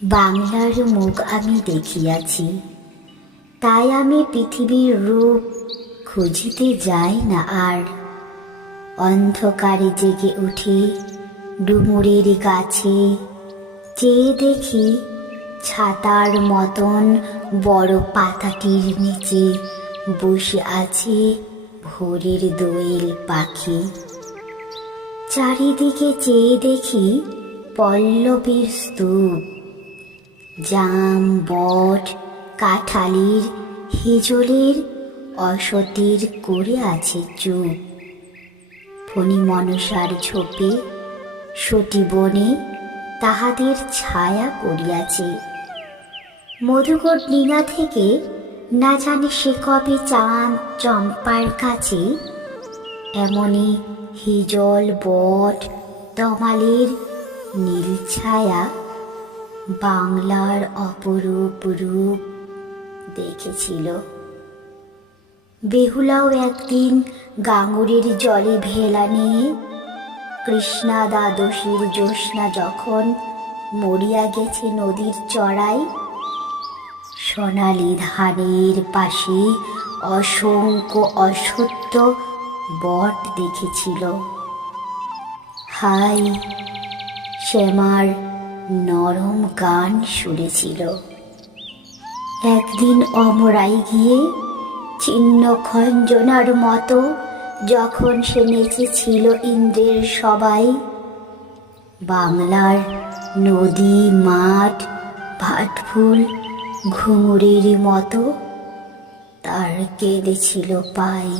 বাংলার মুখ আমি দেখিয়াছি, তাই আমি পৃথিবীর রূপ খুঁজিতে যাই না আর। অন্ধকারে জেগে উঠি ডুমুরের কাছে, চেয়ে দেখি ছাতার মতন বড় পাতাটির নিচে বসে আছে ভোরের দোয়েল পাখি। চারিদিকে চেয়ে দেখি পল্লবীর স্তূপ, জাম, বট, কাঁঠালির, হিজলের, অসতির করে আছে চুপ। ফণি মনসার ঝোপে সতী বনে তাহাদের ছায়া পড়িয়াছে। মধুকর ডিঙা থেকে না জানি সে কবে চাঁদ চম্পার কাছে এমনি হিজল, বট, তমালের নীল ছায়া বাংলার অপরূপ রূপ দেখেছিল। বেহুলাও একদিন গাঙ্গুরের জলে ভেলা নিয়ে কৃষ্ণা দ্বাদশীর জ্যোৎস্না যখন মরিয়া গেছে নদীর চড়াই, সোনালি ধানের পাশে অসংখ্য অসত্য বট দেখেছিল। হাই শ্যামার নরম গান শুনেছিল। একদিন অমরাই গিয়ে ছিন্ন খঞ্জনার মতো যখন সে নেচেছিল ইন্দ্রের সবাই, বাংলার নদী, মাঠ, ভাটফুল ঘুঙুরের মতো তার কেঁদেছিল পাই।